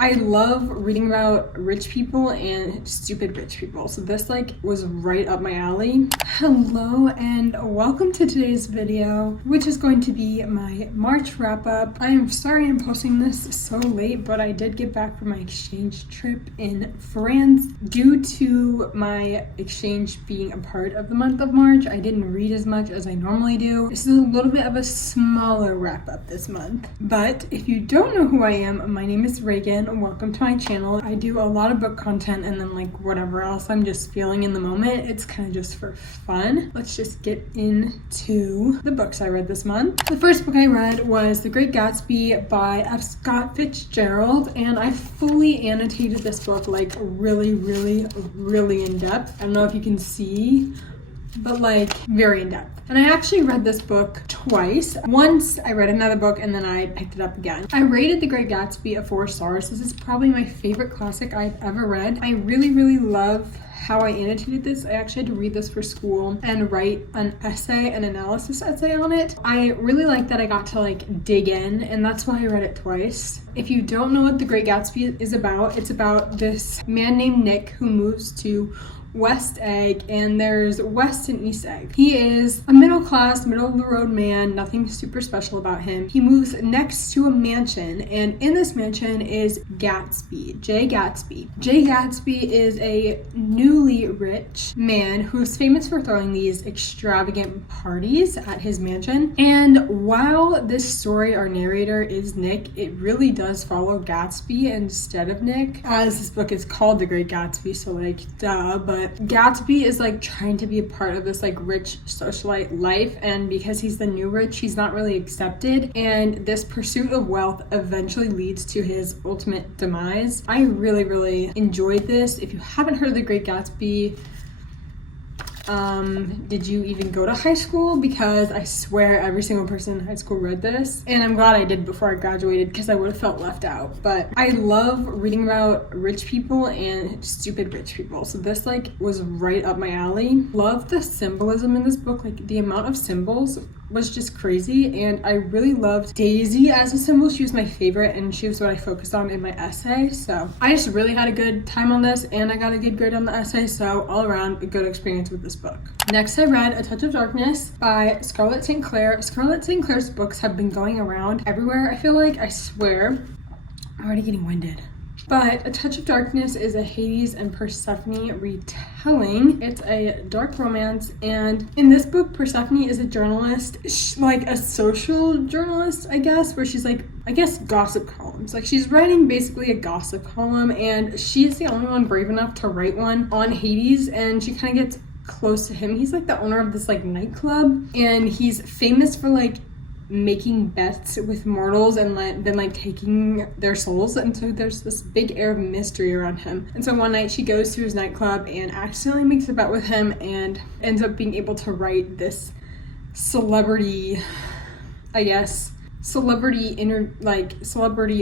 I love reading about rich people and stupid rich people, so this was right up my alley. Hello and welcome to today's video, which is going to be my March wrap up. I am sorry I'm posting this so late, but I did get back from my exchange trip in France. Due to my exchange being a part of the month of March, I didn't read as much as I normally do. This is a little bit of a smaller wrap up this month, but if you don't know who I am, my name is Reagan. Welcome to my channel. I do a lot of book content and then whatever else I'm just feeling in the moment. It's kind of just for fun. Let's just get into the books I read this month. The first book I read was The Great Gatsby by F. Scott Fitzgerald, and I fully annotated this book really in depth. I don't know if you can see, but very in depth. And I actually read this book twice. Once I read another book and then I picked it up again. I rated The Great Gatsby a 4 stars. This is probably my favorite classic I've ever read. I really love how I annotated this. I actually had to read this for school and write an analysis essay on it. I really like that I got to dig in, and that's why I read it twice. If you don't know what The Great Gatsby is about, it's about this man named Nick who moves to West Egg, and there's West and East Egg. He is a middle class, middle of the road man, nothing super special about him. He moves next to a mansion, and in this mansion is Gatsby, Jay Gatsby. Jay Gatsby is a newly rich man who's famous for throwing these extravagant parties at his mansion. And while this story, our narrator is Nick, it really does follow Gatsby instead of Nick, as this book is called The Great Gatsby, so duh, but Gatsby is trying to be a part of this rich socialite life, and because he's the new rich, he's not really accepted, and this pursuit of wealth eventually leads to his ultimate demise. I really enjoyed this. If you haven't heard of The Great Gatsby, did you even go to high school? Because I swear every single person in high school read this, and I'm glad I did before I graduated because I would have felt left out. But I love reading about rich people and stupid rich people, so this was right up my alley. Love the symbolism in this book. The amount of symbols was just crazy, and I really loved Daisy as a symbol. She was my favorite, and she was what I focused on in my essay, so I just really had a good time on this, and I got a good grade on the essay, so all around a good experience with this book. Next, I read A Touch of Darkness by Scarlett St. Clair. Scarlett St. Clair's books have been going around everywhere, I feel like. I swear. I'm already getting winded. But A Touch of Darkness is a Hades and Persephone retelling. It's a dark romance, and in this book, Persephone is a journalist, a social journalist, I guess, where she's gossip columns. She's writing basically a gossip column, and she's the only one brave enough to write one on Hades, and she kind of gets close to him. He's the owner of this nightclub, and he's famous for making bets with mortals and then taking their souls, and so there's this big air of mystery around him. And so one night she goes to his nightclub and accidentally makes a bet with him and ends up being able to write this celebrity, I guess, celebrity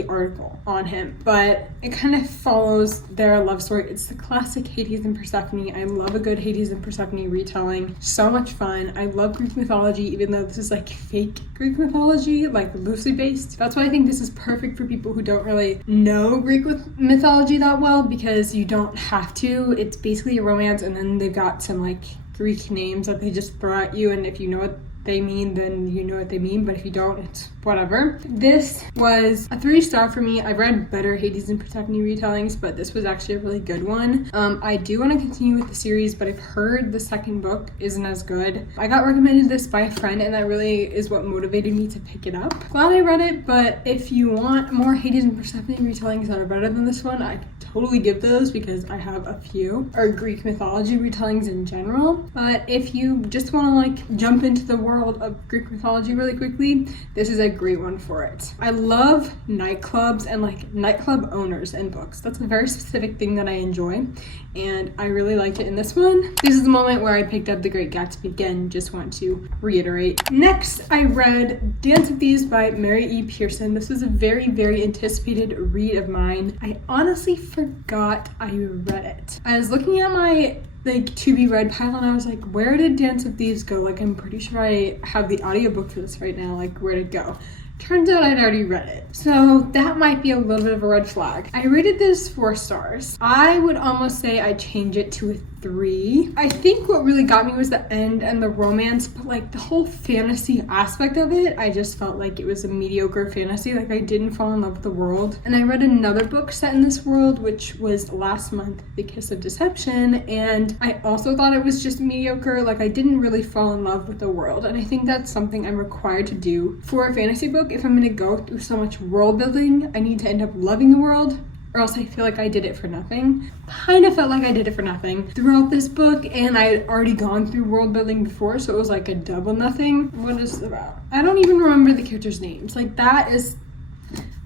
article on him. But it kind of follows their love story. It's the classic Hades and Persephone. I love a good Hades and Persephone retelling. So much fun. I love Greek mythology, even though this is fake Greek mythology, loosely based. That's why I think this is perfect for people who don't really know Greek mythology that well, because you don't have to. It's basically a romance, and then they've got some Greek names that they just throw at you, and if you know what they mean, then you know what they mean, but if you don't, it's whatever. This was a 3-star for me. I've read better Hades and Persephone retellings, but this was actually a really good one. I do want to continue with the series, but I've heard the second book isn't as good. I got recommended this by a friend, and that really is what motivated me to pick it up. Glad I read it, but if you want more Hades and Persephone retellings that are better than this one, I totally give those, because I have a few, or Greek mythology retellings in general. But if you just want to jump into the world of Greek mythology really quickly, this is a great one for it. I love nightclubs and nightclub owners in books. That's a very specific thing that I enjoy, and I really liked it in this one. This is the moment where I picked up The Great Gatsby again, just want to reiterate. Next, I read Dance of Thieves by Mary E. Pearson. This was a very anticipated read of mine. I honestly forgot I read it. I was looking at my to be read pile, and I was where did Dance of Thieves go? I'm pretty sure I have the audiobook for this right now. Where'd it go? Turns out I'd already read it. So that might be a little bit of a red flag. I rated this 4 stars. I would almost say I'd change it to a 3. I think what really got me was the end and the romance, but like the whole fantasy aspect of it, I just felt like it was a mediocre fantasy. Like I didn't fall in love with the world. And I read another book set in this world, which was last month, The Kiss of Deception, and I also thought it was just mediocre. Like I didn't really fall in love with the world, and I think that's something I'm required to do for a fantasy book. If I'm going to go through so much world building, I need to end up loving the world, or else I feel like I did it for nothing. Kind of felt like I did it for nothing throughout this book, and I had already gone through world building before, so it was like a double nothing. What is it about? I don't even remember the characters' names. Like that is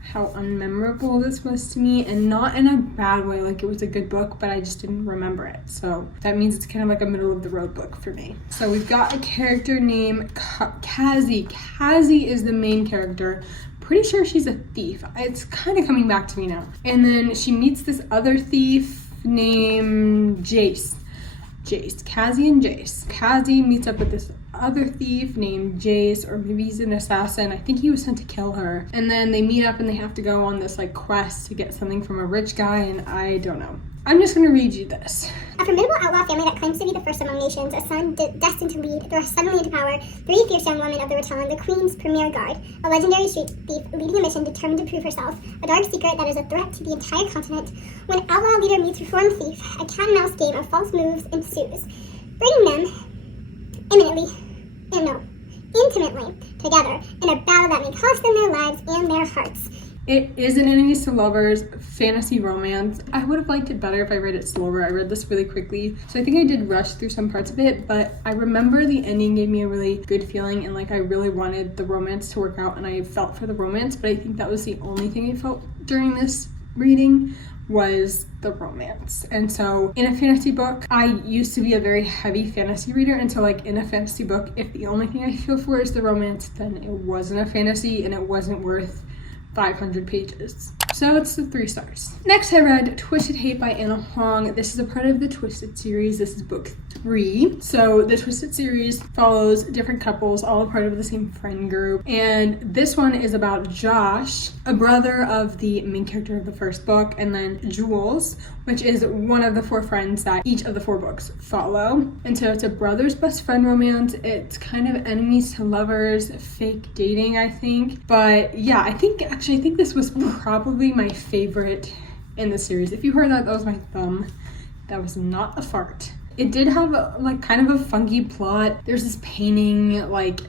how unmemorable this was to me, and not in a bad way. Like it was a good book, but I just didn't remember it. So that means it's kind of like a middle of the road book for me. So we've got a character named Cassie. Cassie is the main character. Pretty sure she's a thief. It's kind of coming back to me now. And then she meets this other thief named Jace. Cassie and Jace. Cassie meets up with this other thief named Jace, or maybe he's an assassin. I think he was sent to kill her. And then they meet up and they have to go on this like quest to get something from a rich guy, and I don't know. I'm just gonna read you this. A formidable outlaw family that claims to be the first among nations, a son destined to lead thrust suddenly into power, 3 fierce young women of the Raton, the Queen's premier guard, a legendary street thief leading a mission determined to prove herself, a dark secret that is a threat to the entire continent. When outlaw leader meets reformed thief, a cat and mouse game of false moves ensues, bringing them intimately together in a battle that may cost them their lives and their hearts. It is an enemies to lovers fantasy romance. I would have liked it better if I read it slower. I read this really quickly, so I think I did rush through some parts of it, but I remember the ending gave me a really good feeling, and like I really wanted the romance to work out, and I felt for the romance, but I think that was the only thing I felt during this reading was the romance. And so in a fantasy book, I used to be a very heavy fantasy reader, and so like in a fantasy book, if the only thing I feel for is the romance, then it wasn't a fantasy and it wasn't worth 500 pages. So it's the 3 stars. Next, I read Twisted Hate by Anna Huang. This is a part of the Twisted series. This is book 3. So the Twisted series follows different couples, all a part of the same friend group. And this one is about Josh, a brother of the main character of the first book, and then Jules, which is one of the 4 friends that each of the 4 books follow. And so it's a brother's best friend romance. It's kind of enemies to lovers, fake dating, I think. But yeah, I think this was probably my favorite in the series. If you heard that, that was my thumb. That was not a fart. It did have kind of a funky plot. There's this painting, like,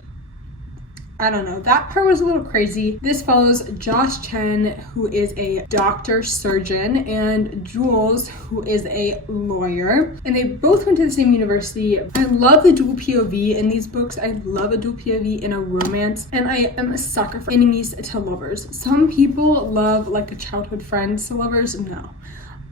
I don't know. That part was a little crazy. This follows Josh Chen, who is a doctor surgeon, and Jules, who is a lawyer. And they both went to the same university. I love the dual POV in these books. I love a dual POV in a romance. And I am a sucker for enemies to lovers. Some people love like a childhood friends to lovers. No.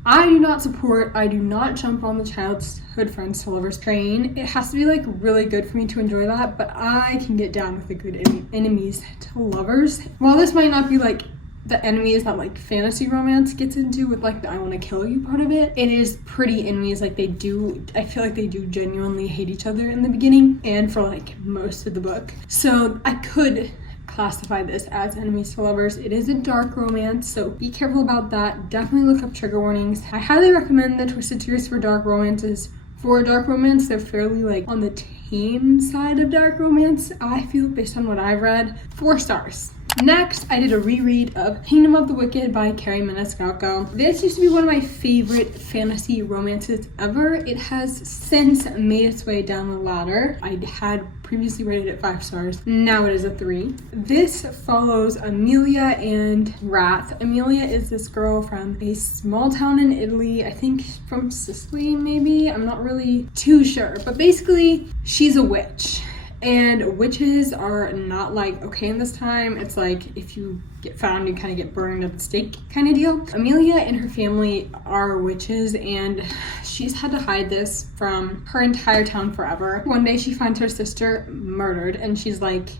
I do not jump on the childhood friends to lovers train. It has to be like really good for me to enjoy that, but I can get down with the good enemies to lovers. While this might not be like the enemies that like fantasy romance gets into with like the I want to kill you part of it, it is pretty enemies. Like I feel like they do genuinely hate each other in the beginning and for like most of the book. So I could classify this as enemies to lovers. It is a dark romance, so be careful about that. Definitely look up trigger warnings. I highly recommend the Twisted series for dark romances. For dark romance, they're fairly like on the tame side of dark romance, I feel, based on what I've read. 4 stars. Next, I did a reread of Kingdom of the Wicked by Carrie Maniscalco. This used to be one of my favorite fantasy romances ever. It has since made its way down the ladder. I had previously rated it 5 stars. Now it is a 3. This follows Amelia and Wrath. Amelia is this girl from a small town in Italy, I think from Sicily maybe. I'm not really too sure, but basically she's a witch. And witches are not like okay in this time. It's like if you get found, you kind of get burned at the stake kind of deal. Amelia and her family are witches, and she's had to hide this from her entire town forever. One day she finds her sister murdered, and she's like,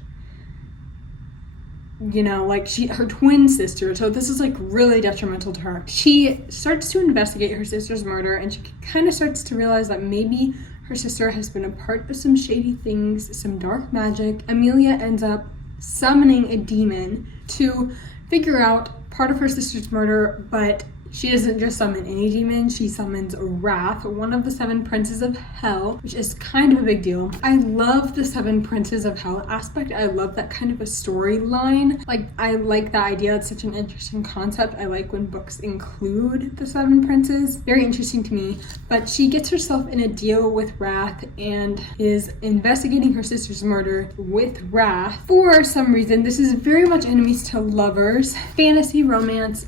you know, like her twin sister. So this is like really detrimental to her. She starts to investigate her sister's murder, and she kind of starts to realize that maybe her sister has been a part of some shady things, some dark magic. Amelia ends up summoning a demon to figure out part of her sister's murder, but she doesn't just summon any demon, she summons Wrath, one of the 7 princes of hell, which is kind of a big deal. I love the 7 princes of hell aspect. I love that kind of a storyline. Like, I like the idea. It's such an interesting concept. I like when books include the 7 princes. Very interesting to me. But she gets herself in a deal with Wrath and is investigating her sister's murder with Wrath for some reason. This is very much enemies to lovers, fantasy, romance,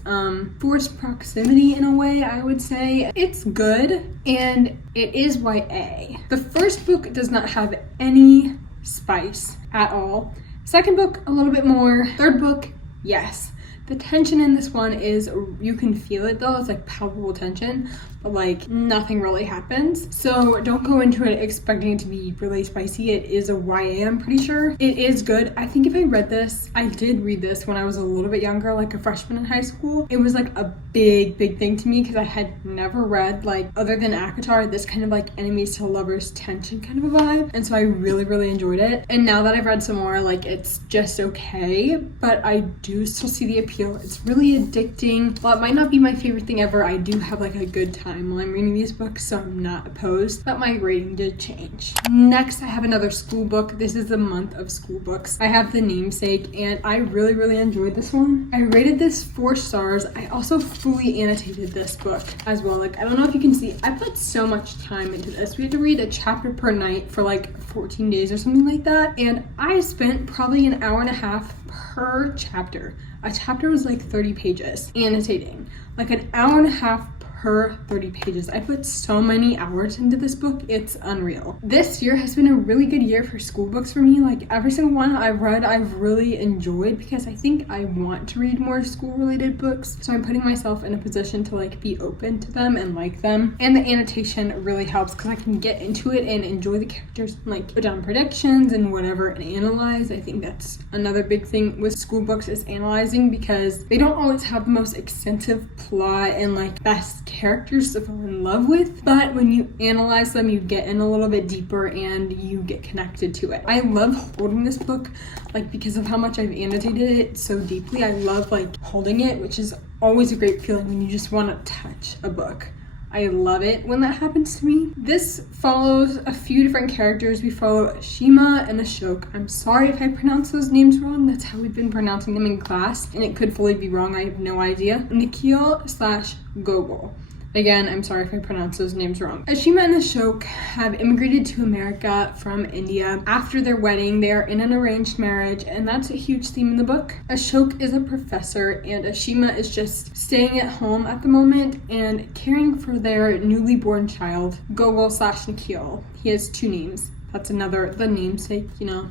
forced proximity in a way, I would say. It's good, and it is YA. The first book does not have any spice at all. Second book, a little bit more. Third book, yes. The tension in this one is, you can feel it though, it's like palpable tension, but like nothing really happens. So don't go into it expecting it to be really spicy. It is a YA, I'm pretty sure. It is good. I think if I read this, I did read this when I was a little bit younger, like a freshman in high school. It was like a big thing to me because I had never read, like, other than ACOTAR, this kind of like enemies to lovers tension kind of a vibe. And so I really enjoyed it. And now that I've read some more, like, it's just okay, but I do still see the appeal. It's really addicting. While it might not be my favorite thing ever, I do have like a good time while I'm reading these books, so I'm not opposed, but my rating did change. Next, I have another school book. This is the month of school books. I have The Namesake, and I really enjoyed this one. I rated this 4 stars. I also fully annotated this book as well. Like, I don't know if you can see, I put so much time into this. We had to read a chapter per night for like 14 days or something like that, and I spent probably an hour and a half per chapter. A chapter was like 30 pages annotating, like an hour and a half per 30 pages. I put so many hours into this book, it's unreal. This year has been a really good year for school books for me. Like, every single one I've read, I've really enjoyed because I think I want to read more school related books. So I'm putting myself in a position to like be open to them and like them. And the annotation really helps because I can get into it and enjoy the characters, like put down predictions and whatever and analyze. I think that's another big thing with school books is analyzing, because they don't always have the most extensive plot and like best characters to fall in love with, but when you analyze them, you get in a little bit deeper and you get connected to it. I love holding this book, like, because of how much I've annotated it so deeply. I love like holding it, which is always a great feeling when you just want to touch a book. I love it when that happens to me. This follows a few different characters. We follow Ashima and Ashok. I'm sorry if I pronounce those names wrong. That's how we've been pronouncing them in class, and it could fully be wrong. I have no idea. Nikhil/Gogol. Again, I'm sorry if I pronounce those names wrong. Ashima and Ashok have immigrated to America from India. After their wedding, they are in an arranged marriage, and that's a huge theme in the book. Ashok is a professor, and Ashima is just staying at home at the moment and caring for their newly born child, Gogol/Nikhil. He has 2 names. That's the namesake, you know,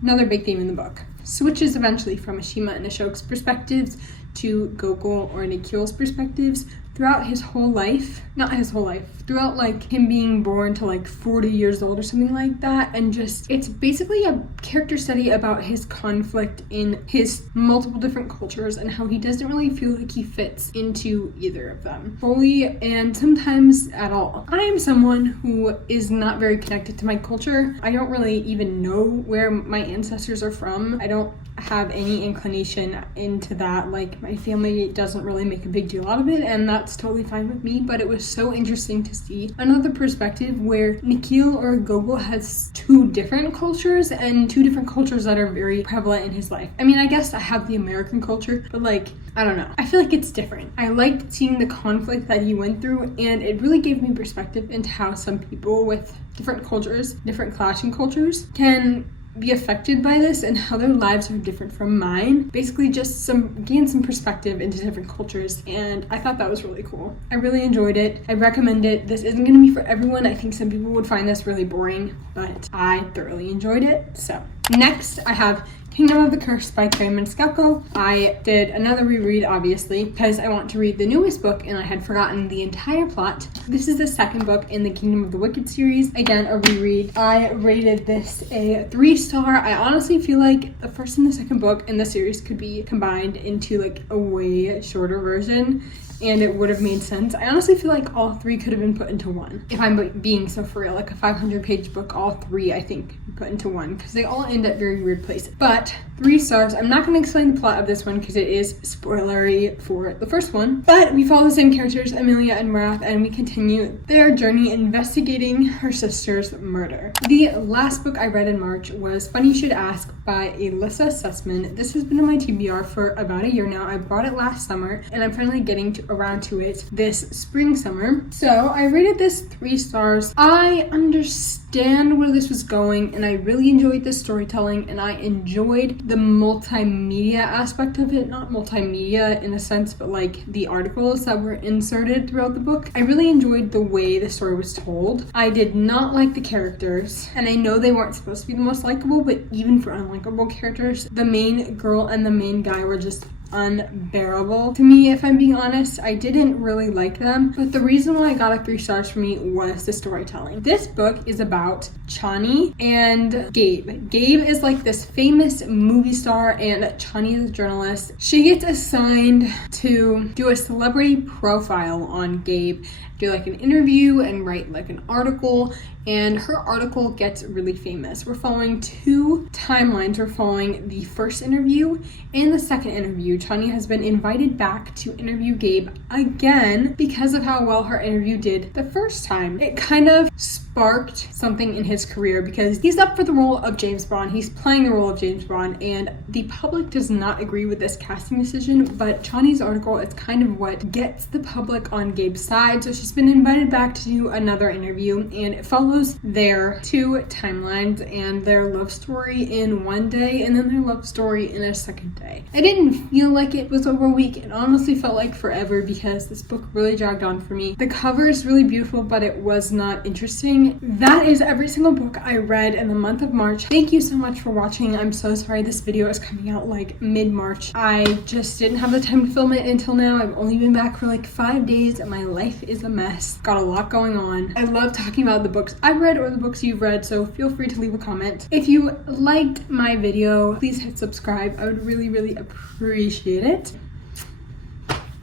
another big theme in the book. Switches eventually from Ashima and Ashok's perspectives to Gogol or Nikhil's perspectives throughout his whole life. Not his whole life, throughout like him being born to like 40 years old or something like that. And just, it's basically a character study about his conflict in his multiple different cultures and how he doesn't really feel like he fits into either of them fully, and sometimes at all. I am someone who is not very connected to my culture. I don't really even know where my ancestors are from. I don't have any inclination into that. Like, my family doesn't really make a big deal out of it, and that's totally fine with me. But it was so interesting to see another perspective where Nikhil or Gogol has 2 different cultures, and 2 different cultures that are very prevalent in his life. I mean, I guess I have the American culture, but like, I don't know. I feel like it's different. I liked seeing the conflict that he went through, and it really gave me perspective into how some people with different cultures, different clashing cultures, can be affected by this and how their lives are different from mine. Basically just gain some perspective into different cultures, and I thought that was really cool. I really enjoyed it. I recommend it. This isn't going to be for everyone. I think some people would find this really boring, but I thoroughly enjoyed it. So next I have Kingdom of the Curse by Karen Maniscalco. I did another reread, obviously, because I want to read the newest book and I had forgotten the entire plot. This is the second book in the Kingdom of the Wicked series. Again, a reread. I rated this a 3-star. I honestly feel like the first and the second book in the series could be combined into like a way shorter version. and it would have made sense. I honestly feel like all three could have been put into one. If I'm being so for real, like a 500-page book, all three I think put into one because they all end at very weird places. But 3 stars. I'm not going to explain the plot of this one because it is spoilery for the first one. But we follow the same characters, Amelia and Wrath, and we continue their journey investigating her sister's murder. The last book I read in March was Funny You Should Ask by Alyssa Sussman. This has been on my TBR for about a year now. I bought it last summer and I'm finally getting around to it this spring summer. So I rated this 3 stars. I understand where this was going and I really enjoyed the storytelling and I enjoyed the multimedia aspect of it. Not multimedia in a sense, but like the articles that were inserted throughout the book. I really enjoyed the way the story was told. I did not like the characters, and I know they weren't supposed to be the most likable, but even for unlikable characters, the main girl and the main guy were just unbearable to me. If I'm being honest, I didn't really like them, but the reason why I got a 3 stars for me was the storytelling. This book is about Chani and Gabe. Gabe is like this famous movie star and Chani is a journalist. She gets assigned to do a celebrity profile on Gabe, do like an interview and write like an article, and her article gets really famous. We're following 2 timelines. We're following the first interview and the second interview. Chani has been invited back to interview Gabe again because of how well her interview did the first time. It kind of sparked something in his career because he's up for the role of James Bond. He's playing the role of James Bond, and the public does not agree with this casting decision, but Chani's article is kind of what gets the public on Gabe's side. So she's been invited back to do another interview, and it follows their 2 timelines and their love story in one day and then their love story in a second day. I didn't feel like it was over a week. It honestly felt like forever because this book really dragged on for me. The cover is really beautiful, but it was not interesting. That is every single book I read in the month of March. Thank you so much for watching. I'm so sorry this video is coming out like mid-March. I just didn't have the time to film it until now. I've only been back for like 5 days and my life is a mess. Got a lot going on. I love talking about the books I've read or the books you've read, so feel free to leave a comment. If you liked my video, please hit subscribe. I would really, really appreciate it.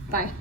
Bye.